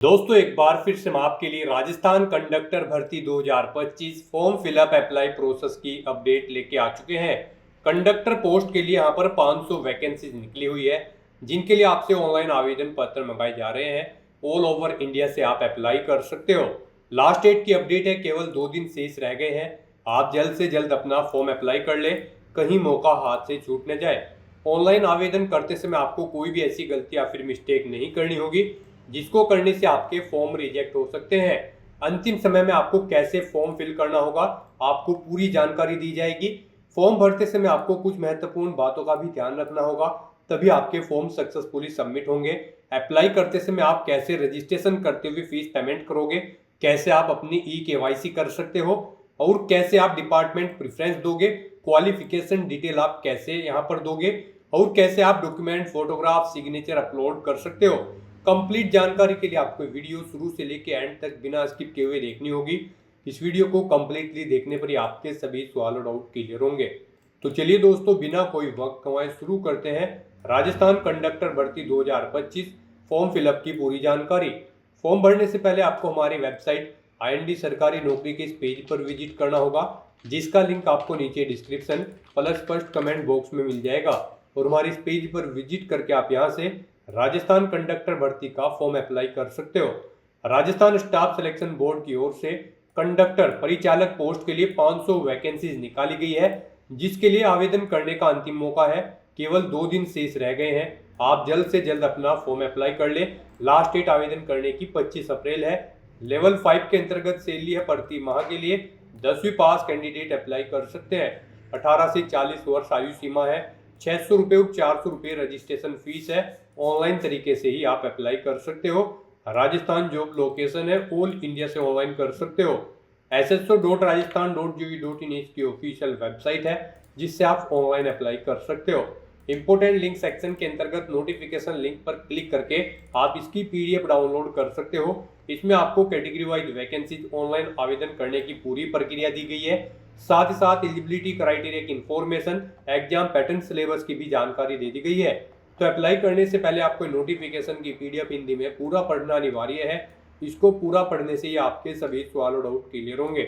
दोस्तों एक बार फिर से हम आपके लिए राजस्थान कंडक्टर भर्ती 2025 फॉर्म फिलअप अप्लाई प्रोसेस की अपडेट लेके आ चुके हैं। कंडक्टर पोस्ट के लिए यहाँ पर 500 वैकेंसीज निकली हुई है, जिनके लिए आपसे ऑनलाइन आवेदन पत्र मंगाए जा रहे हैं। ऑल ओवर इंडिया से आप अप्लाई कर सकते हो। लास्ट डेट की अपडेट है, केवल 2 दिन शेष रह गए हैं। आप जल्द से जल्द अपना फॉर्म अप्लाई कर ले, कहीं मौका हाथ से छूट न जाए। ऑनलाइन आवेदन करते समय आपको कोई भी ऐसी गलती या फिर मिस्टेक नहीं करनी होगी जिसको करने से आपके फॉर्म रिजेक्ट हो सकते हैं। अंतिम समय में आपको कैसे फॉर्म फिल करना होगा, आपको पूरी जानकारी दी जाएगी। फॉर्म भरते समय आपको कुछ महत्वपूर्ण बातों का भी ध्यान रखना होगा, तभी आपके फॉर्म सक्सेसफुली सबमिट होंगे। अप्लाई करते समय आप कैसे रजिस्ट्रेशन करते हुए फीस पेमेंट करोगे, कैसे आप अपनी KYC कर सकते हो और कैसे आप डिपार्टमेंट प्रेफरेंस दोगे, क्वालिफिकेशन डिटेल आप कैसे यहाँ पर दोगे और कैसे आप डॉक्यूमेंट, फोटोग्राफ, सिग्नेचर अपलोड कर सकते हो। कंप्लीट जानकारी के लिए आपको वीडियो शुरू से लेकर एंड तक बिना स्किप किए हुए देखनी होगी। इस वीडियो को कंप्लीटली देखने पर ही आपके सभी सवाल और डाउट क्लियर होंगे। तो चलिए दोस्तों, बिना कोई वक्त गंवाए शुरू करते हैं राजस्थान कंडक्टर भर्ती 2025 फॉर्म फिलअप की पूरी जानकारी। फॉर्म भरने से पहले आपको हमारी वेबसाइट IND सरकारी नौकरी के इस पेज पर विजिट करना होगा, जिसका लिंक आपको नीचे description plus first comment box में मिल जाएगा। और हमारे इस पेज पर विजिट करके आप यहाँ से राजस्थान कंडक्टर भर्ती का फॉर्म अप्लाई कर सकते हो। राजस्थान स्टाफ सिलेक्शन बोर्ड की ओर से कंडक्टर परिचालक पोस्ट के लिए 500 वैकेंसीज निकाली गई है, जिसके लिए आवेदन करने का अंतिम मौका है। केवल 2 दिन शेष रह गए हैं। आप जल्द से जल्द अपना फॉर्म अप्लाई कर ले। लास्ट डेट आवेदन करने की 25 अप्रैल है। लेवल 5 के अंतर्गत सैलरी है प्रति माह के लिए 10वीं पास कैंडिडेट अप्लाई कर सकते हैं। 18 से 40 वर्ष आयु सीमा है। 600 रुपये और 400 रुपये रजिस्ट्रेशन फीस है। ऑनलाइन तरीके से ही आप अप्लाई कर सकते हो। राजस्थान जॉब लोकेशन है, ऑल इंडिया से ऑनलाइन कर सकते हो। sso.rajasthan.gov.in इसकी ऑफिशियल वेबसाइट है, जिससे आप ऑनलाइन अप्लाई कर सकते हो। इंपोर्टेंट लिंक सेक्शन के अंतर्गत नोटिफिकेशन लिंक पर क्लिक करके आप इसकी PDF डाउनलोड कर सकते हो। इसमें आपको कैटेगरी वाइज वैकेंसीज ऑनलाइन आवेदन करने की पूरी प्रक्रिया दी गई है। साथ ही साथ एलिजिबिलिटी क्राइटेरिया की इंफॉर्मेशन, एग्जाम पैटर्न, सिलेबस की भी जानकारी दे दी गई है। तो अप्लाई करने से पहले आपको नोटिफिकेशन की PDF हिंदी में पूरा पढ़ना अनिवार्य है। इसको पूरा पढ़ने से ही आपके सभी सवाल और डाउट क्लियर होंगे।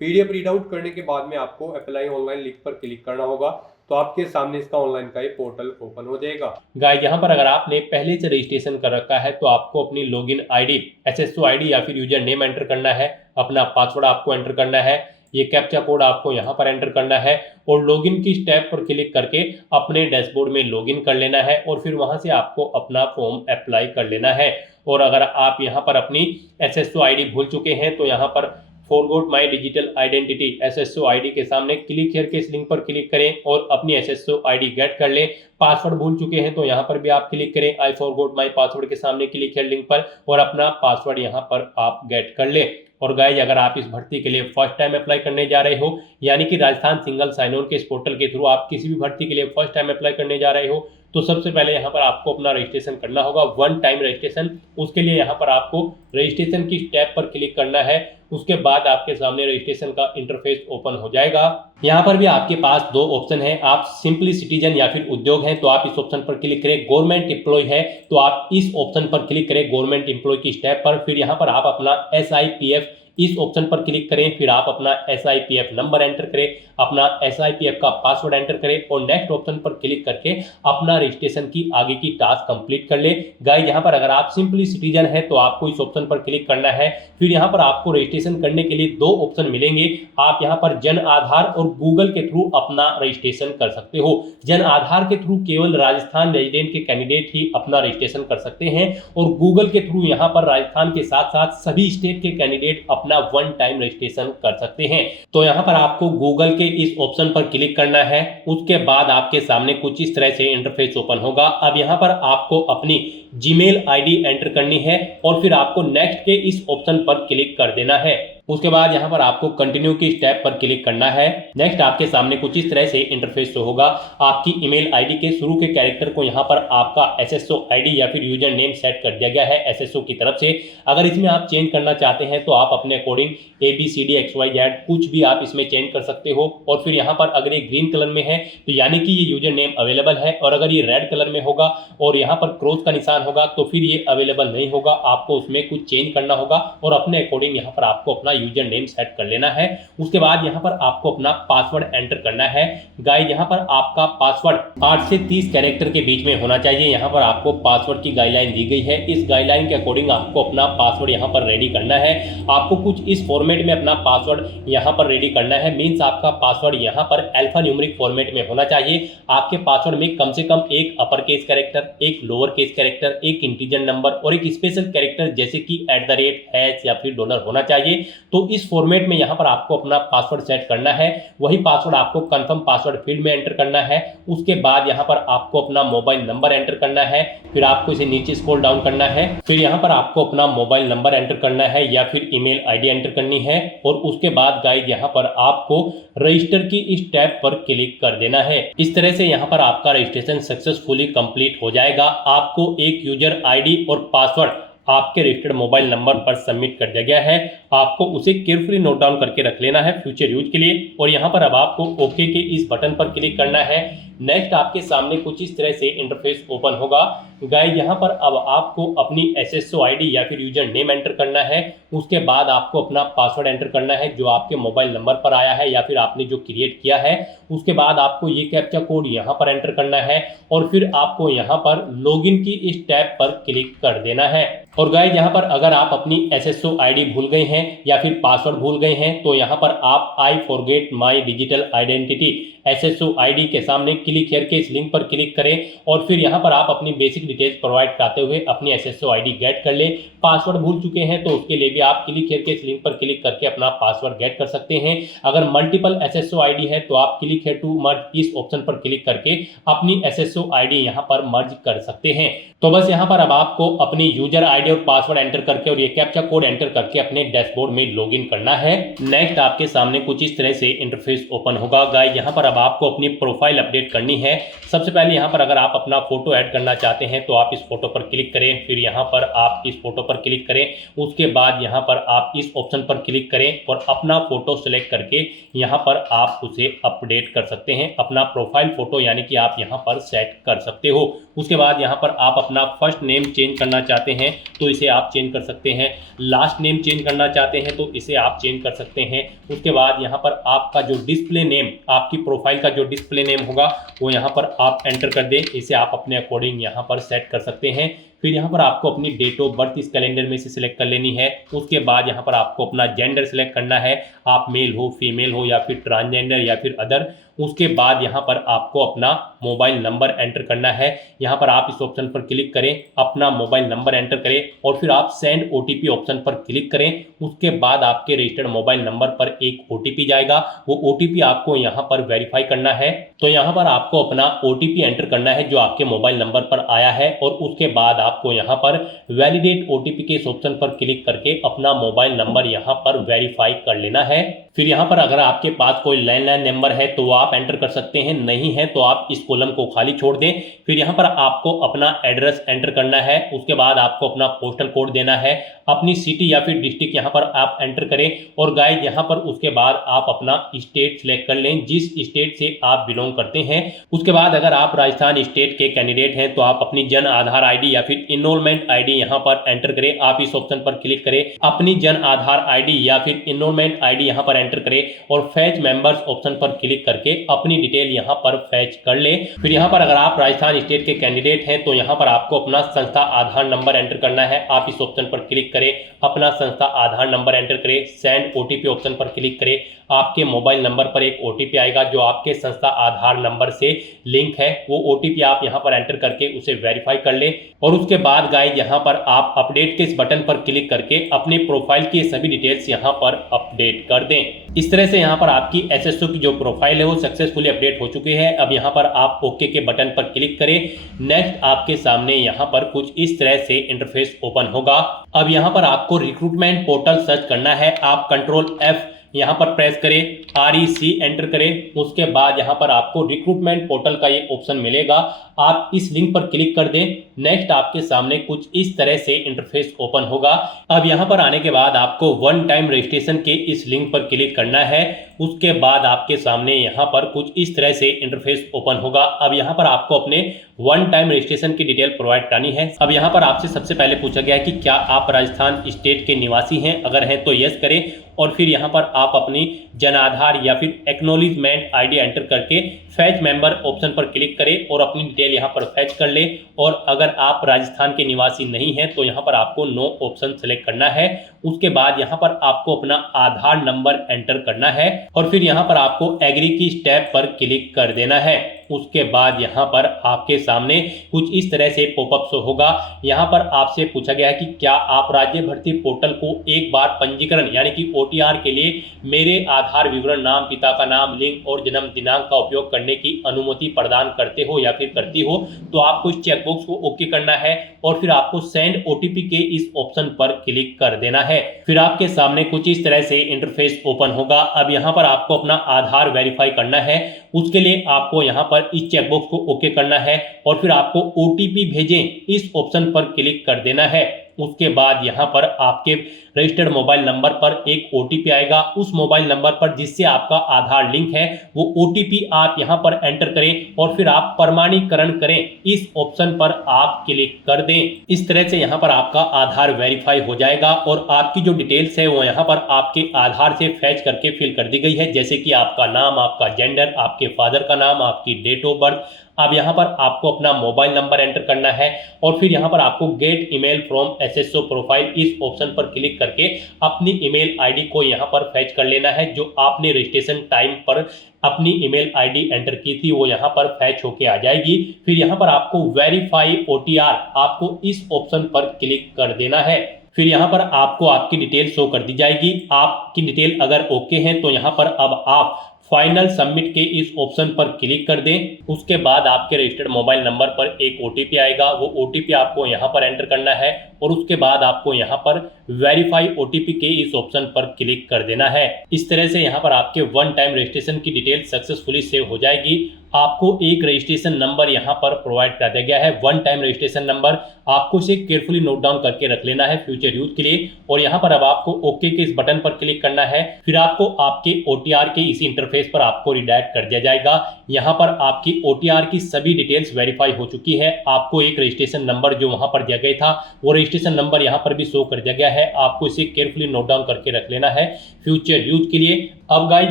PDF रीड आउट करने के बाद में आपको अप्लाई ऑनलाइन लिंक पर क्लिक करना होगा, तो आपके सामने इसका ऑनलाइन का ये पोर्टल ओपन हो जाएगा। गाइस, यहाँ पर अगर आपने पहले से रजिस्ट्रेशन कर रखा है तो आपको अपनी लॉगिन ID, SSO ID या फिर यूजर नेम एंटर करना है। अपना पासवर्ड आपको एंटर करना है। ये कैप्चा कोड आपको यहाँ पर एंटर करना है और लॉगिन की स्टेप पर क्लिक करके अपने डैशबोर्ड में लॉगिन कर लेना है और फिर वहाँ से आपको अपना फॉर्म अप्लाई कर लेना है। और अगर आप यहाँ पर अपनी SSO ID भूल चुके हैं तो यहाँ पर forgot my digital identity SSO ID के सामने क्लिक हियर के इस लिंक पर क्लिक करें और अपनी SSO ID गेट कर लें। पासवर्ड भूल चुके हैं तो यहाँ पर भी आप क्लिक करें आई फॉरगॉट माई पासवर्ड के सामने क्लिक हियर लिंक पर और अपना पासवर्ड यहाँ पर आप गेट कर लें। और गाइस, अगर आप इस भर्ती के लिए फर्स्ट टाइम अप्लाई करने जा रहे हो, यानी कि राजस्थान सिंगल साइन ऑन के इस पोर्टल के थ्रू आप किसी भी भर्ती के लिए फर्स्ट टाइम अप्लाई करने जा रहे हो, तो सबसे पहले यहाँ पर आपको अपना रजिस्ट्रेशन करना होगा, 1 टाइम रजिस्ट्रेशन। उसके लिए यहाँ पर आपको रजिस्ट्रेशन की स्टेप पर क्लिक करना है। उसके बाद आपके सामने रजिस्ट्रेशन का इंटरफेस ओपन हो जाएगा। यहाँ पर भी आपके पास 2 ऑप्शन है। आप सिंपली सिटीजन या फिर उद्योग हैं तो आप इस ऑप्शन पर क्लिक करें। गवर्नमेंट एम्प्लॉय है तो आप इस ऑप्शन पर क्लिक करें, गवर्नमेंट एम्प्लॉय की स्टेप पर। फिर यहाँ पर आप अपना SIPF इस ऑप्शन पर क्लिक करें। फिर आप अपना SIPF नंबर एंटर करें, अपना SIPF का पासवर्ड एंटर करें और नेक्स्ट ऑप्शन पर क्लिक करके अपना रजिस्ट्रेशन की आगे की टास्क कंप्लीट कर ले। गाइस, यहाँ पर अगर आप सिंपली सिटीजन है तो आपको इस ऑप्शन पर क्लिक करना है। फिर यहाँ पर आपको रजिस्ट्रेशन करने के लिए 2 ऑप्शन मिलेंगे। आप यहाँ पर जन आधार और गूगल के थ्रू अपना रजिस्ट्रेशन कर सकते हो। जन आधार के थ्रू केवल राजस्थान रेजिडेंट के कैंडिडेट ही अपना रजिस्ट्रेशन कर सकते हैं और गूगल के थ्रू यहाँ पर राजस्थान के साथ साथ सभी स्टेट के कैंडिडेट अपना 1 टाइम रजिस्ट्रेशन कर सकते हैं। तो यहाँ पर आपको गूगल के इस ऑप्शन पर क्लिक करना है। उसके बाद आपके सामने कुछ इस तरह से इंटरफेस ओपन होगा। अब यहाँ पर आपको अपनी जीमेल ID एंटर करनी है और फिर आपको नेक्स्ट के इस ऑप्शन पर क्लिक कर देना है। उसके बाद यहाँ पर आपको कंटिन्यू की स्टेप पर क्लिक करना है। नेक्स्ट आपके सामने कुछ इस तरह से इंटरफेस शो होगा। आपकी ईमेल आईडी के शुरू के कैरेक्टर को यहाँ पर आपका एसएसओ आईडी या फिर यूजर नेम सेट कर दिया गया है एसएसओ की तरफ से। अगर इसमें आप चेंज करना चाहते हैं तो आप अपने अकॉर्डिंग ABCD XYZ कुछ भी आप इसमें चेंज कर सकते हो। और फिर यहाँ पर अगर ये ग्रीन कलर में है तो यानी कि ये यूजर नेम अवेलेबल है, और अगर ये रेड कलर में होगा और यहाँ पर क्रॉस का निशान होगा तो फिर ये अवेलेबल नहीं होगा। आपको उसमें कुछ चेंज करना होगा और अपने अकॉर्डिंग यहाँ पर आपको अपना यूजर नेम सेट कर लेना है। उसके बाद यहाँ पर आपको अपना पासवर्ड एंटर करना है। गाइस यहाँ पर आपका पासवर्ड 8 से 30 कैरेक्टर के बीच में होना चाहिए। यहाँ पर आपको पासवर्ड की गाइडलाइन दी गई है। इस गाइडलाइन के अकॉर्डिंग आपको अपना पासवर्ड यहाँ पर रेडी करना है। आपको कुछ इस फॉर्मेट में अपना पासवर्ड यहाँ पर रेडी करना है। मीन्स आपका पासवर्ड यहाँ पर अल्फा न्यूमेरिक फॉर्मेट में होना चाहिए। आपके पासवर्ड में कम से कम एक अपर केस कैरेक्टर, एक लोअर केस कैरेक्टर, एक इंटीजर नंबर और एक स्पेशल कैरेक्टर जैसे कि @ या फिर डॉलर होना चाहिए। तो इस फॉर्मेट में यहाँ पर आपको अपना पासवर्ड सेट करना है। वही पासवर्ड आपको कंफर्म पासवर्ड फील्ड में एंटर करना है। उसके बाद यहाँ पर आपको अपना मोबाइल नंबर एंटर करना है। फिर आपको इसे नीचे स्क्रॉल डाउन करना है। फिर यहाँ पर आपको अपना मोबाइल नंबर एंटर करना है या फिर ईमेल आईडी एंटर करनी है। और उसके बाद गाइस यहाँ पर आपको रजिस्टर की इस टैब पर क्लिक कर देना है। इस तरह से यहाँ पर आपका रजिस्ट्रेशन सक्सेसफुली कंप्लीट हो जाएगा। आपको एक यूजर आईडी और पासवर्ड आपके रजिस्टर्ड मोबाइल नंबर पर सबमिट कर दिया गया है। आपको उसे केयरफुली नोट डाउन करके रख लेना है फ्यूचर यूज के लिए। और यहाँ पर अब आपको ओके के इस बटन पर क्लिक करना है। नेक्स्ट आपके सामने कुछ इस तरह से इंटरफेस ओपन होगा। गाइस यहाँ पर अब आपको अपनी एसएसओ आईडी या फिर यूजर नेम एंटर करना है। उसके बाद आपको अपना पासवर्ड एंटर करना है जो आपके मोबाइल नंबर पर आया है या फिर आपने जो क्रिएट किया है। उसके बाद आपको ये कैप्चा कोड यहाँ पर एंटर करना है और फिर आपको यहाँ पर लॉगिन की इस टैब पर क्लिक कर देना है। और गाइस यहाँ पर अगर आप अपनी एसएसओ आईडी भूल गए हैं या फिर पासवर्ड भूल गए हैं तो यहाँ पर आप I forget my digital identity SSO ID के सामने क्लिक हियर के इस लिंक पर क्लिक करें और फिर यहाँ पर आप अपनी बेसिक डिटेल्स प्रोवाइड कराते हुए अपनी एसएसओ आईडी गेट कर लें। पासवर्ड भूल चुके हैं तो उसके लिए भी आप क्लिक हियर के इस लिंक पर क्लिक करके अपना पासवर्ड गेट कर सकते हैं। अगर मल्टीपल एसएसओ आईडी है तो आप क्लिक हियर टू मर्ज इस ऑप्शन पर क्लिक करके अपनी एसएसओ आईडी यहाँ पर मर्ज कर सकते हैं। तो बस यहाँ पर अब आपको अपनी यूजर आईडी और पासवर्ड एंटर करके और ये कैप्चा कोड एंटर करके अपने डैशबोर्ड में लॉगिन करना है। नेक्स्ट आपके सामने कुछ इस तरह से इंटरफेस ओपन होगा। गाइस यहाँ पर अब आपको अपनी प्रोफाइल अपडेट करनी है। सबसे पहले यहाँ पर अगर आप अपना फोटो ऐड करना चाहते हैं तो आप इस फोटो पर क्लिक करें। फिर यहाँ पर आप इस फोटो पर क्लिक करें। उसके बाद यहाँ पर आप इस ऑप्शन पर क्लिक करें और अपना फोटो सेलेक्ट करके यहाँ पर आप उसे अपडेट कर सकते हैं। अपना प्रोफाइल फोटो यानी कि आप यहाँ पर सेट कर सकते हो। उसके बाद यहाँ पर आप अपना फर्स्ट नेम चेंज करना चाहते हैं तो इसे आप चेंज कर सकते हैं। लास्ट नेम चेंज करना चाहते हैं तो इसे आप चेंज कर सकते हैं। उसके बाद यहाँ पर आपका जो डिस्प्ले नेम, आपकी प्रोफाइल का जो डिस्प्ले नेम होगा वो यहाँ पर आप एंटर कर दें। इसे आप अपने अकॉर्डिंग यहाँ पर सेट कर सकते हैं। फिर यहाँ पर आपको अपनी डेट ऑफ बर्थ इस कैलेंडर में से सिलेक्ट कर लेनी है। उसके बाद यहाँ पर आपको अपना जेंडर सिलेक्ट करना है, आप मेल हो, फीमेल हो या फिर ट्रांसजेंडर या फिर अदर। उसके बाद यहाँ पर आपको अपना मोबाइल नंबर एंटर करना है। यहाँ पर आप इस ऑप्शन पर क्लिक करें, अपना मोबाइल नंबर एंटर करें और फिर आप सेंड ओटीपी ऑप्शन पर क्लिक करें। उसके बाद आपके रजिस्टर्ड मोबाइल नंबर पर एक ओटीपी जाएगा। वो ओटीपी आपको यहाँ पर वेरीफाई करना है। तो यहाँ पर आपको अपना ओटीपी एंटर करना है जो आपके मोबाइल नंबर पर आया है और उसके बाद आपको यहाँ पर वैलिडेट ओटीपी के इस ऑप्शन पर क्लिक करके अपना मोबाइल नंबर यहाँ पर वेरीफाई कर लेना है। फिर यहाँ पर अगर आपके पास कोई लैंडलाइन नंबर है तो आप एंटर कर सकते हैं, नहीं है तो आप इस कॉलम को खाली छोड़ दें। फिर यहाँ पर आपको अपना एड्रेस एंटर करना है। उसके बाद आपको अपना पोस्टल कोड देना है, अपनी सिटी या फिर डिस्ट्रिक्ट यहाँ पर आप एंटर करें। और गाइस यहाँ पर उसके बाद आप अपना स्टेट सिलेक्ट कर लें जिस स्टेट से आप बिलोंग करते हैं। उसके बाद अगर आप राजस्थान स्टेट के कैंडिडेट हैं तो आप अपनी जन आधार आईडी या फिर इनरोलमेंट आईडी यहाँ पर एंटर करें। आप इस ऑप्शन पर क्लिक करें, अपनी जन आधार आईडी या फिर इनरोलमेंट आईडी यहाँ पर एंटर करें और फैच मेंबर्स ऑप्शन पर क्लिक करके अपनी डिटेल यहाँ पर फैच कर ले। फिर यहाँ पर अगर आप राजस्थान स्टेट के कैंडिडेट हैं तो यहाँ पर आपको अपना संस्था आधार नंबर एंटर करना है। आप इस ऑप्शन पर क्लिक करें, अपना संस्था आधार नंबर एंटर करें, सेंड ओटीपी ऑप्शन पर क्लिक करें, आपके मोबाइल नंबर पर एक OTP आएगा जो आपके संस्था आधार नंबर से लिंक है। वो OTP आप यहाँ पर एंटर करके उसे वेरीफाई कर लें और उसके बाद गाइस यहाँ पर आप अपडेट के इस बटन पर क्लिक करके अपने प्रोफाइल की सभी डिटेल्स यहाँ पर अपडेट कर दें। इस तरह से यहाँ पर आपकी SSO की जो प्रोफाइल है वो सक्सेसफुली अपडेट हो चुकी है। अब यहाँ पर आप ओके के बटन पर क्लिक करें। नेक्स्ट आपके सामने यहाँ पर कुछ इस तरह से इंटरफेस ओपन होगा। अब यहाँ पर आपको रिक्रूटमेंट पोर्टल सर्च करना है। आप Ctrl+F यहाँ पर प्रेस करें, REC एंटर करें। उसके बाद यहाँ पर आपको रिक्रूटमेंट पोर्टल का ये ऑप्शन मिलेगा, आप इस लिंक पर क्लिक कर दें। नेक्स्ट आपके सामने कुछ इस तरह से इंटरफेस ओपन होगा। अब यहाँ पर आने के बाद आपको वन टाइम रजिस्ट्रेशन के इस लिंक पर क्लिक करना है। उसके बाद आपके सामने यहाँ पर कुछ इस तरह से इंटरफेस ओपन होगा। अब यहाँ पर आपको अपने वन टाइम रजिस्ट्रेशन की डिटेल प्रोवाइड करनी है। अब यहाँ पर आपसे सबसे पहले पूछा गया है कि क्या आप राजस्थान स्टेट के निवासी हैं, अगर हैं तो यस करें और फिर यहाँ पर आप अपनी जन आधार या फिर एक्नॉलेजमेंट ID एंटर करके फैच मेंबर ऑप्शन पर क्लिक करें और अपनी डिटेल यहाँ पर फैच कर लें। और अगर आप राजस्थान के निवासी नहीं हैं तो यहाँ पर आपको नो ऑप्शन सेलेक्ट करना है। उसके बाद यहाँ पर आपको अपना आधार नंबर एंटर करना है और फिर यहाँ पर आपको एग्री की स्टेप पर क्लिक कर देना है। उसके बाद यहाँ पर आपके सामने कुछ इस तरह से पॉपअप शो होगा। यहाँ पर आपसे पूछा गया है कि क्या आप राज्य भर्ती पोर्टल को एक बार पंजीकरण यानी कि OTR के लिए मेरे आधार विवरण, नाम, पिता का नाम, लिंग और जन्म दिनांक का उपयोग करने की अनुमति प्रदान करते हो या फिर करती हो। तो आपको इस चेकबॉक्स को ओके करना है और फिर आपको सेंड OTP के इस ऑप्शन पर क्लिक कर देना है। फिर आपके सामने कुछ इस तरह से इंटरफेस ओपन होगा। अब यहाँ पर आपको अपना आधार वेरीफाई करना है। उसके लिए आपको यहाँ पर इस चेकबॉक्स को ओके करना है और फिर आपको OTP भेजें इस ऑप्शन पर क्लिक कर देना है। उसके बाद यहाँ पर आपके रजिस्टर्ड मोबाइल नंबर पर एक OTP आएगा। उस मोबाइल नंबर पर जिससे आपका आधार लिंक है वो OTP आप यहाँ पर एंटर करें और फिर आप प्रमाणीकरण करें, इस ऑप्शन पर आप क्लिक कर दें। इस तरह से यहाँ पर आपका आधार वेरीफाई हो जाएगा और आपकी जो डिटेल्स है वो यहाँ पर आपके आधार से फैच करके फिल कर दी गई है, जैसे कि आपका नाम, आपका जेंडर, आपके फादर का नाम, आपकी डेट ऑफ बर्थ। अब यहाँ पर आपको अपना मोबाइल नंबर एंटर करना है और फिर यहाँ पर आपको gate email from SSO profile इस ऑप्शन पर क्लिक करके अपनी ईमेल ID को यहाँ पर फैच कर लेना है। जो आपने रजिस्ट्रेशन टाइम पर अपनी ईमेल ID एंटर की थी वो यहाँ पर फैच होके आ जाएगी। फिर यहाँ पर आपको वेरीफाई OTR आपको इस ऑप्शन पर क्लिक कर देना है। फिर यहाँ पर आपको आपकी डिटेल शो कर दी जाएगी। आपकी डिटेल अगर ओके है तो यहाँ पर अब आप फाइनल सबमिट के इस ऑप्शन पर क्लिक कर दें। उसके बाद आपके रजिस्टर्ड मोबाइल नंबर पर एक OTP आएगा। वो OTP आपको यहाँ पर एंटर करना है और उसके बाद आपको यहाँ पर वेरीफाई OTP के इस ऑप्शन पर क्लिक कर देना है। इस तरह से यहाँ पर आपके वन टाइम रजिस्ट्रेशन की डिटेल सक्सेसफुली सेव हो जाएगी। आपको एक रजिस्ट्रेशन नंबर यहाँ पर प्रोवाइड कर दिया गया है, वन टाइम रजिस्ट्रेशन नंबर। आपको इसे केयरफुली नोट डाउन करके रख लेना है फ्यूचर यूज के लिए। और यहाँ पर अब आपको ओके के इस बटन पर क्लिक करना है। फिर आपको आपके OTR के इसी इंटरफेस पर आपको रिडायरेक्ट कर दिया जाएगा। यहाँ पर आपकी OTR की सभी डिटेल्स वेरीफाई हो चुकी है। आपको एक रजिस्ट्रेशन नंबर जो वहां पर दिया गया था वो रजिस्ट्रेशन नंबर यहाँ पर भी शो कर दिया गया है। आपको इसे केयरफुली नोट डाउन करके रख लेना है फ्यूचर यूज के लिए। अब गाइस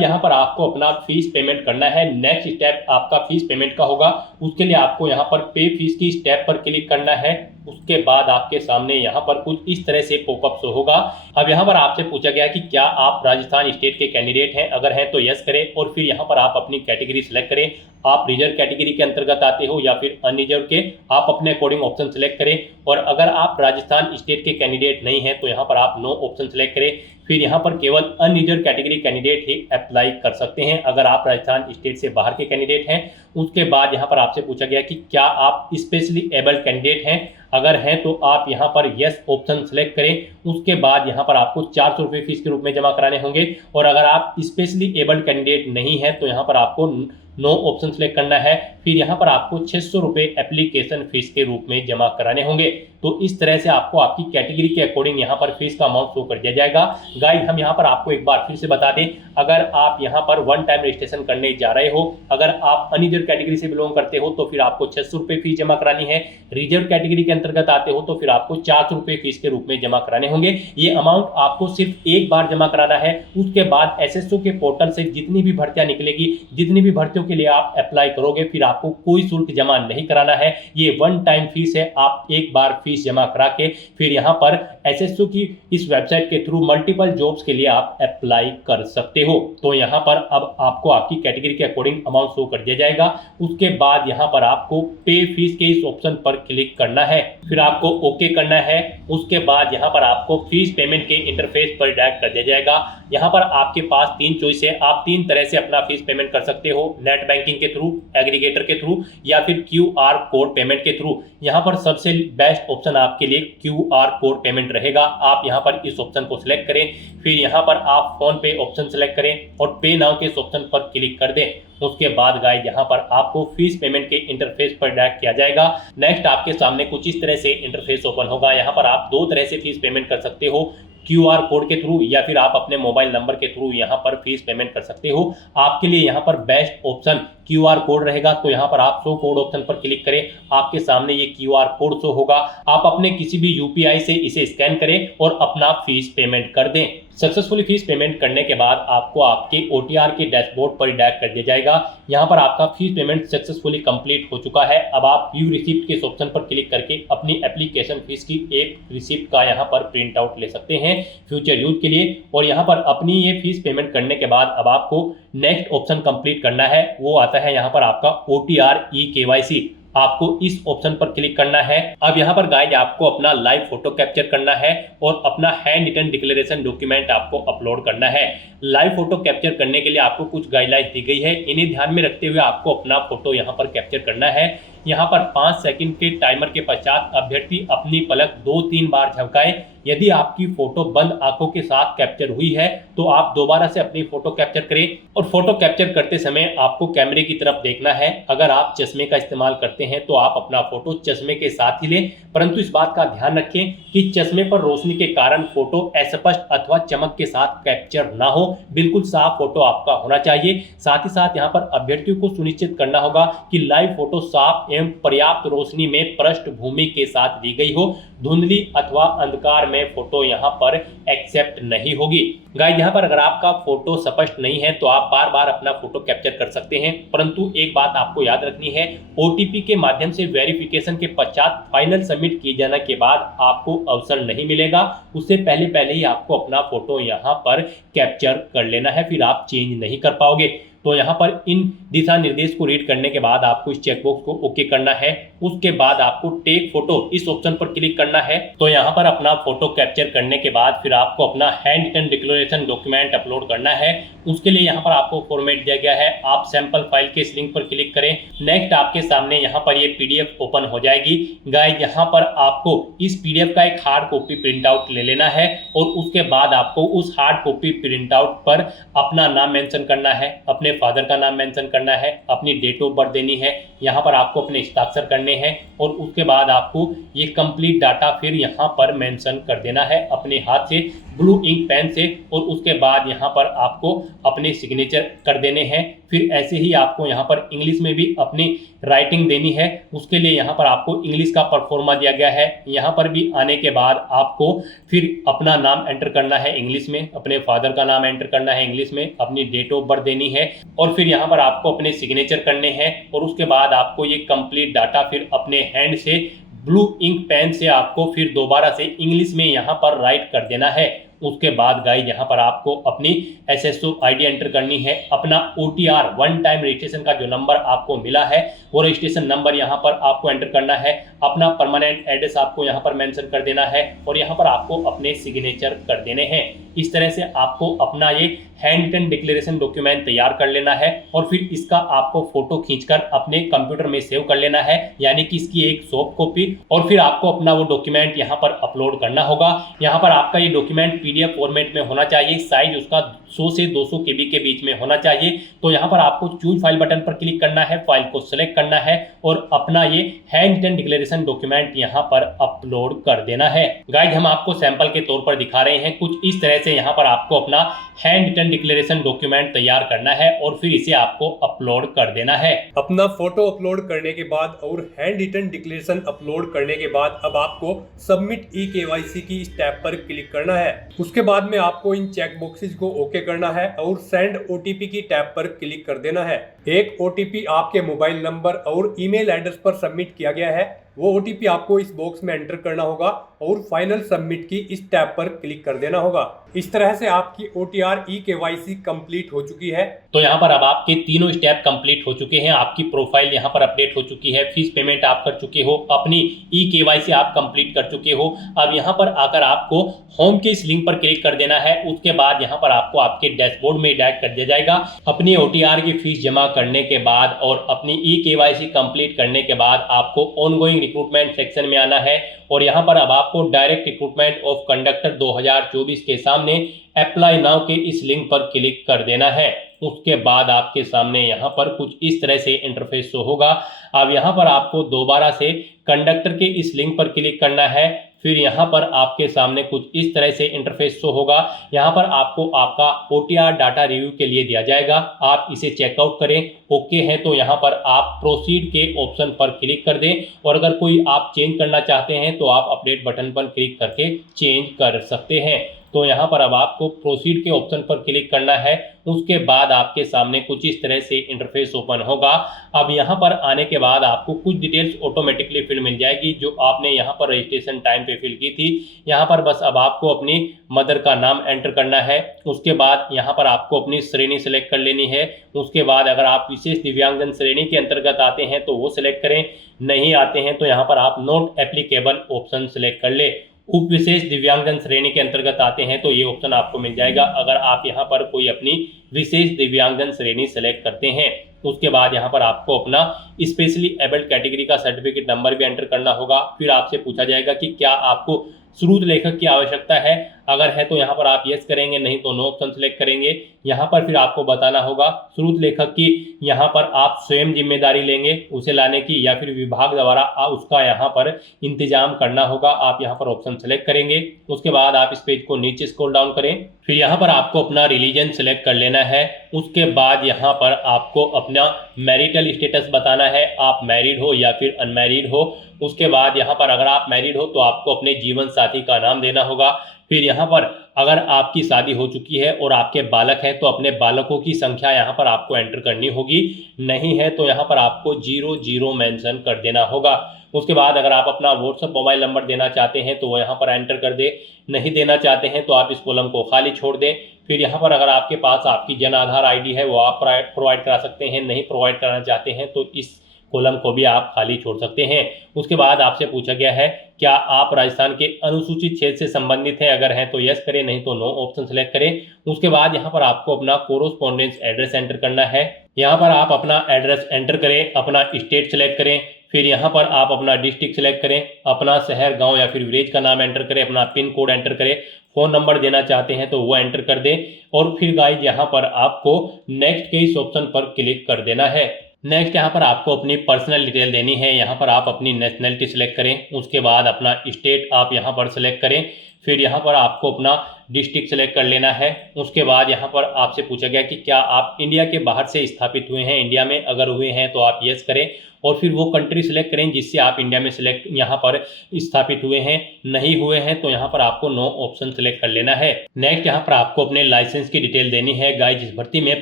यहाँ पर आपको अपना फीस पेमेंट करना है। नेक्स्ट स्टेप आपका फीस पेमेंट का होगा। उसके लिए आपको यहाँ पर पे फीस की स्टेप पर क्लिक करना है। उसके बाद आपके सामने यहाँ पर कुछ इस तरह से पॉपअप शो होगा। अब यहाँ पर आपसे पूछा गया कि क्या आप राजस्थान स्टेट के कैंडिडेट हैं, अगर हैं तो यस करें और फिर यहाँ पर आप अपनी कैटेगरी सिलेक्ट करें। आप रिजर्व कैटेगरी के अंतर्गत आते हो या फिर अनरिजर्व के, आप अपने अकॉर्डिंग ऑप्शन सेलेक्ट करें। और अगर आप राजस्थान स्टेट के कैंडिडेट नहीं हैं तो यहाँ पर आप नो ऑप्शन सेलेक्ट करें। फिर यहाँ पर केवल अनरिजर्व कैटेगरी कैंडिडेट ही अप्लाई कर सकते हैं अगर आप राजस्थान स्टेट से बाहर के कैंडिडेट हैं। उसके बाद यहाँ पर आपसे पूछा गया कि क्या आप स्पेशली एबल्ड कैंडिडेट हैं, अगर हैं तो आप यहाँ पर यस ऑप्शन सेलेक्ट करें। उसके बाद यहाँ पर आपको 400 रुपये फीस के रूप में जमा कराने होंगे। और अगर आप स्पेशली एबल्ड कैंडिडेट नहीं हैं तो यहाँ पर आपको नो ऑप्शन सेलेक्ट करना है। फिर यहाँ पर आपको 600 रुपये एप्लीकेशन फीस के रूप में जमा कराने होंगे। तो इस तरह से आपको आपकी कैटेगरी के अकॉर्डिंग यहाँ पर फीस का अमाउंट शो कर दिया जाएगा। गाइस हम यहाँ पर आपको एक बार फिर से बता दें, अगर आप यहाँ पर वन टाइम रजिस्ट्रेशन करने जा रहे हो, अगर आप अनरिजर्व कैटेगरी से बिलोंग करते हो तो फिर आपको 600 रुपये फीस जमा करानी है। रिजर्व कैटेगरी के अंतर्गत आते हो तो फिर आपको 400 रुपये फीस के रूप में जमा कराने होंगे। ये अमाउंट आपको सिर्फ एक बार जमा कराना है। उसके बाद SSO के पोर्टल से जितनी भी भर्तियां निकलेगी, जितनी भी भर्तियों के लिए आप अप्लाई करोगे फिर आपको कोई शुल्क जमा नहीं कराना है। ये वन टाइम फीस है, आप एक बार फीस जमा करा के फिर यहाँ पर एसएससी की इस वेबसाइट के थ्रू मल्टीपल जॉब्स के लिए आप अप्लाई कर सकते हो। तो यहाँ पर अब आपको आपकी कैटेगरी के अकॉर्डिंग अमाउंट शो कर दिया जाएगा। उसके बाद यहाँ पर आपको पे फीस के इस ऑप्शन पर क्लिक करना है, फिर आपको ओके करना है। उसके बाद यहाँ पर आपको फीस पेमेंट के इंटरफेस पर डायरेक्ट कर दिया जाएगा। यहाँ पर आपके पास 3 चॉइस है, आप 3 तरह से अपना फीस पेमेंट कर सकते हो, नेट बैंकिंग के थ्रू, एग्रीगेटर के थ्रू या फिर QR कोड पेमेंट के थ्रू। यहाँ पर सबसे बेस्ट ऑप्शन आपके लिए QR कोड पेमेंट रहेगा। आप यहाँ पर इस ऑप्शन को सिलेक्ट करें, फिर यहाँ पर आप फोन पे ऑप्शन सिलेक्ट करें और पे नाउ के इस ऑप्शन पर क्लिक कर दें। उसके बाद गाइस यहाँ पर आपको फीस पेमेंट के इंटरफेस पर डायरेक्ट किया जाएगा। नेक्स्ट आपके सामने कुछ इस तरह से इंटरफेस ओपन होगा। यहाँ पर आप 2 तरह से फीस पेमेंट कर सकते हो, QR कोड के थ्रू या फिर आप अपने मोबाइल नंबर के थ्रू यहाँ पर फीस पेमेंट कर सकते हो। आपके लिए यहाँ पर बेस्ट ऑप्शन QR कोड रहेगा। तो यहाँ पर आप शो कोड ऑप्शन पर क्लिक करें, आपके सामने ये QR कोड शो होगा। आप अपने किसी भी UPI से इसे स्कैन करें और अपना फीस पेमेंट कर दें। सक्सेसफुली फीस पेमेंट करने के बाद आपको आपके OTR के डैशबोर्ड पर डायरेक्ट कर दिया जाएगा। यहाँ पर आपका फीस पेमेंट सक्सेसफुली कंप्लीट हो चुका है। अब आप व्यू रिसिप्ट के इस ऑप्शन पर क्लिक करके अपनी एप्लीकेशन फीस की एक रिसिप्ट का यहाँ पर प्रिंट आउट ले सकते हैं फ्यूचर यूज के लिए। और यहाँ पर अपनी ये फीस पेमेंट करने के बाद अब आपको नेक्स्ट ऑप्शन कंप्लीट करना है, वो आता है यहाँ पर आपका OTR eKYC। आपको इस ऑप्शन पर क्लिक करना है। अब यहाँ पर गाइस आपको अपना लाइव फोटो कैप्चर करना है और अपना हैंड रिटन डिक्लेरेशन डॉक्यूमेंट आपको अपलोड करना है। लाइव फोटो कैप्चर करने के लिए आपको कुछ गाइडलाइंस दी गई है, इन्हें ध्यान में रखते हुए आपको अपना फोटो यहाँ पर कैप्चर करना है। यहाँ पर 5 सेकंड के टाइमर के पश्चात अभ्यर्थी अपनी पलक 2-3 बार झपकाएं। यदि आपकी फोटो बंद आंखों के साथ कैप्चर हुई है तो आप दोबारा से अपनी फोटो कैप्चर करें और फोटो कैप्चर करते समय आपको कैमरे की तरफ देखना है। अगर आप चश्मे का इस्तेमाल करते हैं तो आप अपना फोटो चश्मे के साथ ही लें, परंतु इस बात का ध्यान रखें कि चश्मे पर रोशनी के कारण फोटो अस्पष्ट अथवा चमक के साथ कैप्चर ना हो। बिल्कुल साफ फोटो आपका होना चाहिए। साथ ही साथ यहाँ पर अभ्यर्थियों को सुनिश्चित करना होगा कि लाइव फोटो साफ एवं पर्याप्त रोशनी में पृष्ठभूमि के साथ ली गई हो। धुंधली अथवा अंधकार में फोटो यहाँ पर एक्सेप्ट नहीं होगी। गाइस यहाँ पर अगर आपका फोटो स्पष्ट नहीं है तो आप बार बार अपना फोटो कैप्चर कर सकते हैं, परंतु एक बात आपको याद रखनी है, OTP के माध्यम से वेरिफिकेशन के पश्चात फाइनल सबमिट किए जाने के बाद आपको अवसर नहीं मिलेगा। उससे पहले ही आपको अपना फोटो यहाँ पर कैप्चर कर लेना है, फिर आप चेंज नहीं कर पाओगे। तो यहाँ पर इन दिशा निर्देश को रीड करने के बाद आपको इस चेकबॉक्स को ओके करना है। उसके बाद आपको टेक फोटो इस ऑप्शन पर क्लिक करना है। तो यहाँ पर अपना फोटो कैप्चर करने के बाद फिर आपको अपना handwritten declaration document upload करना है। उसके लिए यहाँ पर आपको फॉर्मेट दिया गया है, आप सैंपल फाइल के इस लिंक पर क्लिक करें। नेक्स्ट आपके सामने यहाँ पर ये PDF ओपन हो जाएगी। गाइस यहाँ पर आपको इस PDF का एक हार्ड कॉपी प्रिंट आउट ले लेना है और उसके बाद आपको उस हार्ड कॉपी प्रिंट आउट पर अपना नाम मेंशन करना है, अपने फादर का नाम मेंशन करना है, अपनी डेट ऑफ बर्थ देनी है, यहाँ पर आपको अपने हस्ताक्षर करने हैं और उसके बाद आपको ये कंप्लीट डाटा फिर यहाँ पर मेंशन कर देना है अपने हाथ से ब्लू इंक पेन से। और उसके बाद यहाँ पर आपको अपने सिग्नेचर कर देने हैं। फिर ऐसे ही आपको यहाँ पर इंग्लिश में भी अपनी राइटिंग देनी है। उसके लिए यहाँ पर आपको इंग्लिश का परफॉर्मा दिया गया है। यहाँ पर भी आने के बाद आपको फिर अपना नाम एंटर करना है इंग्लिश में, अपने फादर का नाम एंटर करना है इंग्लिश में, अपनी डेट ऑफ बर्थ देनी है और फिर यहाँ पर आपको अपने सिग्नेचर करने हैं। और उसके बाद आपको ये कंप्लीट डाटा फिर अपने हैंड से ब्लू इंक पेन से आपको फिर दोबारा से इंग्लिश में यहाँ पर राइट कर देना है। उसके बाद गाइस यहाँ पर आपको अपनी SSO ID एंटर करनी है, अपना OTR वन टाइम रजिस्ट्रेशन का जो नंबर आपको मिला है वो रजिस्ट्रेशन नंबर यहाँ पर आपको एंटर करना है, अपना परमानेंट एड्रेस आपको यहाँ पर मेंशन कर देना है और यहाँ पर आपको अपने सिग्नेचर कर देने हैं। इस तरह से आपको अपना ये हैंड रिटन डिक्लेरेशन डॉक्यूमेंट तैयार कर लेना है और फिर इसका आपको फोटो खींचकर अपने कंप्यूटर में सेव कर लेना है, यानी कि इसकी एक सॉफ्ट कॉपी। और फिर आपको अपना वो डॉक्यूमेंट यहाँ पर अपलोड करना होगा। यहाँ पर आपका ये डॉक्यूमेंट PDF फॉर्मेट में होना चाहिए, साइज उसका 100 से 200 KB के बीच में होना चाहिए। तो यहाँ पर आपको चूज फाइल बटन पर क्लिक करना है, फाइल को सिलेक्ट करना है और अपना ये हैंड रिटन डिक्लेरेशन डॉक्यूमेंट यहाँ पर अपलोड कर देना है। गाइस हम आपको सैंपल के तौर पर दिखा रहे हैं, कुछ इस तरह से यहाँ पर आपको अपना हैंड रिटन डिक्लेरेशन डॉक्यूमेंट तैयार करना है और फिर इसे आपको अपलोड कर देना है। अपना फोटो अपलोड करने के बाद और हैंड रिटन डिक्लेरेशन अपलोड करने के बाद अब आपको सबमिट eKYC की इस टैब पर क्लिक करना है। उसके बाद में आपको इन चेक बॉक्सेस को ओके करना है और सेंड OTP की टैब पर क्लिक कर देना है। एक OTP आपके मोबाइल नंबर और ईमेल एड्रेस पर सबमिट किया गया है। वो OTP आपको इस बॉक्स में एंटर करना होगा और फाइनल सबमिट की इस टैब पर क्लिक कर देना होगा। इस तरह से आपकी OTR eKYC कंप्लीट हो चुकी है। तो यहाँ पर अब आपके तीनों स्टेप कंप्लीट हो चुके हैं। आपकी प्रोफाइल यहाँ पर अपडेट हो चुकी है, फीस पेमेंट आप कर चुके हो, अपनी eKYC आप कंप्लीट कर चुके हो। अब यहाँ पर आकर आपको होम के इस लिंक पर क्लिक कर देना है। उसके बाद यहाँ पर आपको आपके डैशबोर्ड में डायरेक्ट कर दिया जाएगा। अपनी OTR की फीस जमा करने के बाद और अपनी eKYC कंप्लीट करने के बाद आपको ऑनगोइंग रिक्रूटमेंट सेक्शन में आना है और यहाँ पर अब आपको डायरेक्ट रिक्रूटमेंट ऑफ कंडक्टर 2024 के सामने अप्लाई नाउ के इस लिंक पर क्लिक कर देना है। उसके बाद आपके सामने यहाँ पर कुछ इस तरह से इंटरफेस शो होगा। अब यहाँ पर आपको दोबारा से कंडक्टर के इस लिंक पर क्लिक करना है। फिर यहाँ पर आपके सामने कुछ इस तरह से इंटरफेस शो होगा। यहाँ पर आपको आपका OTR डाटा रिव्यू के लिए दिया जाएगा। आप इसे चेकआउट करें, ओके है तो यहाँ पर आप प्रोसीड के ऑप्शन पर क्लिक कर दें और अगर कोई आप चेंज करना चाहते हैं तो आप अपडेट बटन पर क्लिक करके चेंज कर सकते हैं। तो यहाँ पर अब आपको प्रोसीड के ऑप्शन पर क्लिक करना है। उसके बाद आपके सामने कुछ इस तरह से इंटरफेस ओपन होगा। अब यहाँ पर आने के बाद आपको कुछ डिटेल्स ऑटोमेटिकली फिल मिल जाएगी जो आपने यहाँ पर रजिस्ट्रेशन टाइम पे फिल की थी। यहाँ पर बस अब आपको अपनी मदर का नाम एंटर करना है। उसके बाद यहाँ पर आपको अपनी श्रेणी सेलेक्ट कर लेनी है। उसके बाद अगर आप विशेष दिव्यांगजन श्रेणी के अंतर्गत आते हैं तो वो सिलेक्ट करें, नहीं आते हैं तो यहाँ पर आप नॉट एप्लीकेबल ऑप्शन सिलेक्ट कर ले। उप विशेष दिव्यांगजन श्रेणी के अंतर्गत आते हैं तो ये ऑप्शन आपको मिल जाएगा अगर आप यहाँ पर कोई अपनी विशेष दिव्यांगजन श्रेणी सेलेक्ट करते हैं। उसके बाद यहाँ पर आपको अपना स्पेशली एबल्ड कैटेगरी का सर्टिफिकेट नंबर भी एंटर करना होगा। फिर आपसे पूछा जाएगा कि क्या आपको स्रोत लेखक की आवश्यकता है, अगर है तो यहाँ पर आप यस करेंगे, नहीं तो नो ऑप्शन सेलेक्ट करेंगे। यहाँ पर फिर आपको बताना होगा स्रोत लेखक की यहाँ पर आप स्वयं जिम्मेदारी लेंगे उसे लाने की या फिर विभाग द्वारा उसका यहाँ पर इंतजाम करना होगा। आप यहाँ पर ऑप्शन सेलेक्ट करेंगे। उसके बाद आप इस पेज को नीचे स्क्रॉल डाउन करें। फिर यहाँ पर आपको अपना रिलीजन सेलेक्ट कर लेना है। उसके बाद यहाँ पर आपको अपना मैरिटल स्टेटस बताना है, आप मैरिड हो या फिर अनमैरिड हो। उसके बाद यहाँ पर अगर आप मैरिड हो तो आपको अपने जीवन साथी का नाम देना होगा। फिर यहाँ पर अगर आपकी शादी हो चुकी है और आपके बालक हैं तो अपने बालकों की संख्या यहाँ पर आपको एंटर करनी होगी, नहीं है तो यहाँ पर आपको 00 मेंशन कर देना होगा। उसके बाद अगर आप अपना व्हाट्सएप मोबाइल नंबर देना चाहते हैं तो वो यहाँ पर एंटर कर दे, नहीं देना चाहते हैं तो आप इस कॉलम को खाली छोड़ दें। फिर यहाँ पर अगर आपके पास आपकी जन आधार ID है वो आप प्रोवाइड करा सकते हैं, नहीं प्रोवाइड कराना चाहते हैं तो इस कॉलम को भी आप खाली छोड़ सकते हैं। उसके बाद आपसे पूछा गया है क्या आप राजस्थान के अनुसूचित क्षेत्र से संबंधित हैं, अगर हैं तो यस करें, नहीं तो नो ऑप्शन सेलेक्ट करें। उसके बाद यहाँ पर आपको अपना कोरोस्पोंडेंस एड्रेस एंटर करना है। यहाँ पर आप अपना एड्रेस एंटर करें, अपना स्टेट सेलेक्ट करें, फिर यहाँ पर आप अपना डिस्ट्रिक्ट सेलेक्ट करें, अपना शहर गांव या फिर विलेज का नाम एंटर करें, अपना पिन कोड एंटर करें, फ़ोन नंबर देना चाहते हैं तो वो एंटर कर दें और फिर गाइज यहाँ पर आपको नेक्स्ट के इस ऑप्शन पर क्लिक कर देना है। नेक्स्ट यहाँ पर आपको अपनी पर्सनल डिटेल देनी है। यहाँ पर आप अपनी नेशनलिटी सेलेक्ट करें, उसके बाद अपना स्टेट आप यहाँ पर सेलेक्ट करें, फिर यहाँ पर आपको अपना डिस्ट्रिक्ट सेलेक्ट कर लेना है। उसके बाद यहाँ पर आपसे पूछा गया कि क्या आप इंडिया के बाहर से स्थापित हुए हैं, इंडिया में अगर हुए हैं तो आप यस करें और फिर वो कंट्री सेलेक्ट करें जिससे आप इंडिया में सेलेक्ट यहाँ पर स्थापित हुए हैं, नहीं हुए हैं तो यहाँ पर आपको नो ऑप्शन सेलेक्ट कर लेना है। नेक्स्ट यहाँ पर आपको अपने लाइसेंस की डिटेल देनी है। गाइस इस भर्ती में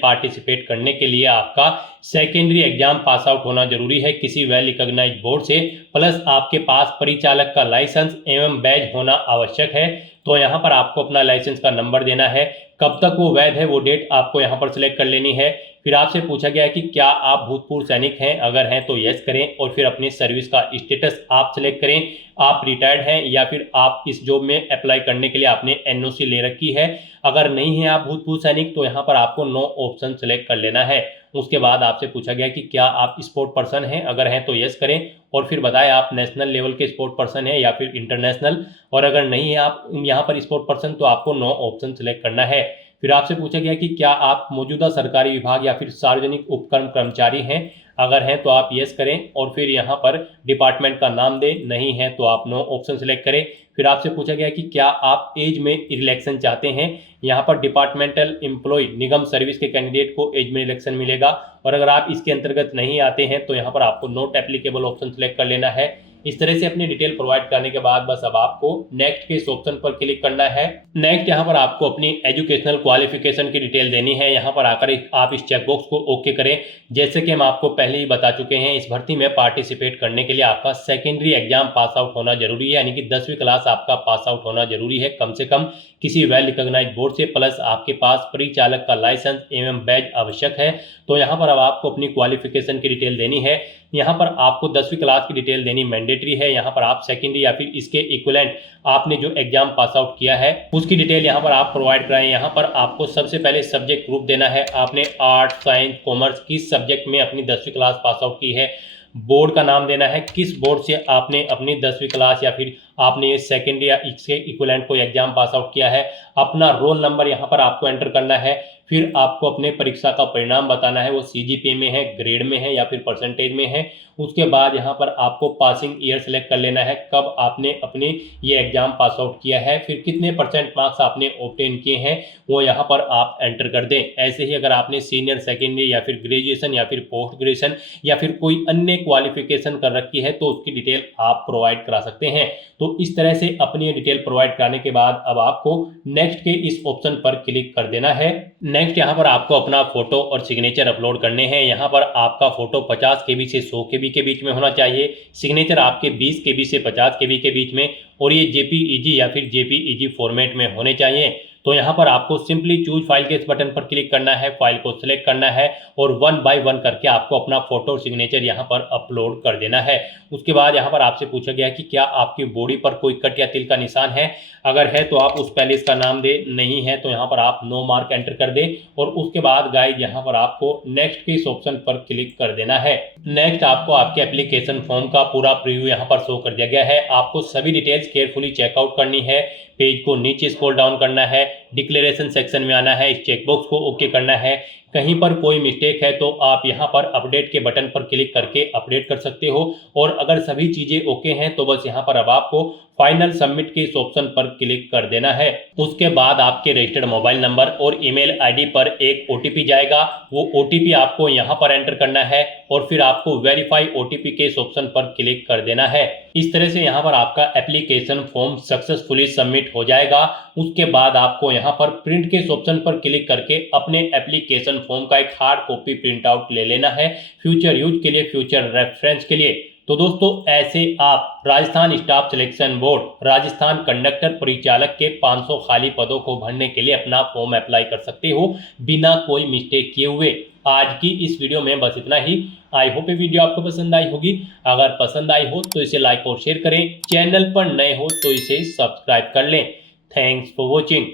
पार्टिसिपेट करने के लिए आपका सेकेंडरी एग्जाम पास आउट होना जरूरी है किसी वेल रिकॉग्नाइज्ड बोर्ड से, प्लस आपके पास परिचालक का लाइसेंस एवं बैज होना आवश्यक है। तो यहाँ पर आपको अपना लाइसेंस का नंबर देना है, कब तक वो वैध है वो डेट आपको यहाँ पर सिलेक्ट कर लेनी है। फिर आपसे पूछा गया है कि क्या आप भूतपूर्व सैनिक हैं, अगर हैं तो यस करें और फिर अपनी सर्विस का स्टेटस आप सिलेक्ट करें, आप रिटायर्ड हैं या फिर आप इस जॉब में अप्लाई करने के लिए आपने NOC ले रखी है। अगर नहीं है आप भूतपूर्व सैनिक तो यहाँ पर आपको नो ऑप्शन सेलेक्ट कर लेना है। उसके बाद आपसे पूछा गया कि क्या आप स्पोर्ट पर्सन हैं, अगर हैं तो यस करें और फिर बताएं आप नेशनल लेवल के स्पोर्ट पर्सन हैं या फिर इंटरनेशनल, और अगर नहीं है आप यहाँ पर स्पोर्ट पर्सन तो आपको नो ऑप्शन सेलेक्ट करना है। फिर आपसे पूछा गया कि क्या आप मौजूदा सरकारी विभाग या फिर सार्वजनिक उपक्रम कर्मचारी हैं, अगर हैं तो आप यस करें और फिर यहाँ पर डिपार्टमेंट का नाम दें, नहीं है तो आप नो ऑप्शन सेलेक्ट करें। फिर आपसे पूछा गया कि क्या आप एज में इलेक्शन चाहते हैं, यहाँ पर डिपार्टमेंटल एम्प्लॉय निगम सर्विस के कैंडिडेट को एज में इलेक्शन मिलेगा और अगर आप इसके अंतर्गत नहीं आते हैं तो यहाँ पर आपको नॉट एप्लीकेबल ऑप्शन सेलेक्ट कर लेना है। इस तरह से अपनी डिटेल प्रोवाइड करने के बाद बस अब आपको नेक्स्ट के इस ऑप्शन पर क्लिक करना है। नेक्स्ट यहाँ पर आपको अपनी एजुकेशनल क्वालिफिकेशन की डिटेल देनी है। यहाँ पर आकर आप इस चेकबॉक्स को ओके करें। जैसे कि हम आपको पहले ही बता चुके हैं, इस भर्ती में पार्टिसिपेट करने के लिए आपका सेकेंडरी एग्जाम पास आउट होना जरूरी है, यानी कि 10वीं क्लास आपका पास आउट होना जरूरी है कम से कम किसी वेल रिकॉग्नाइज्ड बोर्ड से, प्लस आपके पास परिचालक का लाइसेंस एवं बैज आवश्यक है। तो यहाँ पर अब आपको अपनी क्वालिफिकेशन की डिटेल देनी है। यहाँ पर आपको 10वीं क्लास की डिटेल देनी मैंडेटरी है। यहाँ पर आप सेकेंडरी या फिर इसके इक्विवेलेंट आपने जो एग्जाम पास आउट किया है उसकी डिटेल यहाँ पर आप प्रोवाइड कराएं। यहाँ पर आपको सबसे पहले सब्जेक्ट ग्रुप देना है। आपने आर्ट, साइंस, कॉमर्स किस सब्जेक्ट में अपनी 10वीं क्लास पास आउट की है। बोर्ड का नाम देना है, किस बोर्ड से आपने अपनी 10वीं क्लास या फिर आपने ये सेकेंडरी या इसके इक्विवेलेंट कोई एग्जाम पास आउट किया है। अपना रोल नंबर यहाँ पर आपको एंटर करना है। फिर आपको अपने परीक्षा का परिणाम बताना है, वो सीजीपीए में है, ग्रेड में है या फिर परसेंटेज में है। उसके बाद यहाँ पर आपको पासिंग ईयर सेलेक्ट कर लेना है, कब आपने अपने ये एग्जाम पास आउट किया है, फिर कितने परसेंट मार्क्स आपने ऑब्टेन किए हैं वो यहाँ पर आप एंटर कर दें। ऐसे ही अगर आपने सीनियर सेकेंडरी या फिर ग्रेजुएशन या फिर पोस्ट ग्रेजुएशन या फिर कोई अन्य क्वालिफिकेशन कर रखी है तो उसकी डिटेल आप प्रोवाइड करा सकते हैं। तो इस तरह से अपनी डिटेल प्रोवाइड कराने के बाद अब आपको नेक्स्ट के इस ऑप्शन पर क्लिक कर देना है। नेक्स्ट यहाँ पर आपको अपना फोटो और सिग्नेचर अपलोड करने हैं। यहाँ पर आपका फोटो 50 KB से 100 KB के बीच में होना चाहिए, सिग्नेचर आपके 20 KB से 50 KB के बीच में, और ये JPEG या फिर JPEG फॉर्मेट में होने चाहिए। तो यहाँ पर आपको सिंपली चूज फाइल के इस बटन पर क्लिक करना है, फाइल को सिलेक्ट करना है और 1 बाय 1 करके आपको अपना फोटो और सिग्नेचर यहाँ पर अपलोड कर देना है। उसके बाद यहाँ पर आपसे पूछा गया कि क्या आपकी बॉडी पर कोई कट या तिल का निशान है। अगर है तो आप उस पहले इसका नाम दे, नहीं है तो यहाँ पर आप नो मार्क एंटर कर दें। और उसके बाद गाइस यहाँ पर आपको नेक्स्ट के इस ऑप्शन पर क्लिक कर देना है। नेक्स्ट आपको आपके एप्लीकेशन फॉर्म का पूरा प्रीव्यू यहाँ पर शो कर दिया गया है। आपको सभी डिटेल्स केयरफुली चेकआउट करनी है। पेज को नीचे स्क्रॉल डाउन करना है, डिक्लेरेशन सेक्शन में आना है, इस चेकबॉक्स को ओके करना है। कहीं पर कोई मिस्टेक है तो आप यहाँ पर अपडेट के बटन पर क्लिक करके अपडेट कर सकते हो। और अगर सभी चीज़ें ओके हैं तो बस यहाँ पर अब आपको फाइनल सबमिट के इस ऑप्शन पर क्लिक कर देना है। उसके बाद आपके रजिस्टर्ड मोबाइल नंबर और ईमेल आईडी पर एक OTP जाएगा। वो OTP आपको यहाँ पर एंटर करना है और फिर आपको वेरीफाई OTP के इस ऑप्शन पर क्लिक कर देना है। इस तरह से यहाँ पर आपका एप्लीकेशन फॉर्म सक्सेसफुली सबमिट हो जाएगा। उसके बाद आपको यहाँ पर प्रिंट के इस ऑप्शन पर क्लिक करके अपने एप्लीकेशन फॉर्म का एक हार्ड कॉपी प्रिंट आउट ले लेना है, फ्यूचर यूज के लिए, फ्यूचर रेफरेंस के लिए। तो दोस्तों ऐसे आप Rajasthan staff selection board Rajasthan conductor परिचालक के 500 खाली पदों को भरने के लिए अपना फॉर्म अप्लाई कर सकते हो बिना कोई मिस्टेक किए हुए। आज की इस वीडियो में बस इतना ही। आई होप ये वीडियो आपको पसंद आई होगी। अगर पसंद आई हो तो इसे लाइक और शेयर करें। चैनल पर नए हो तो इसे सब्सक्राइब कर लें। Thanks for watching.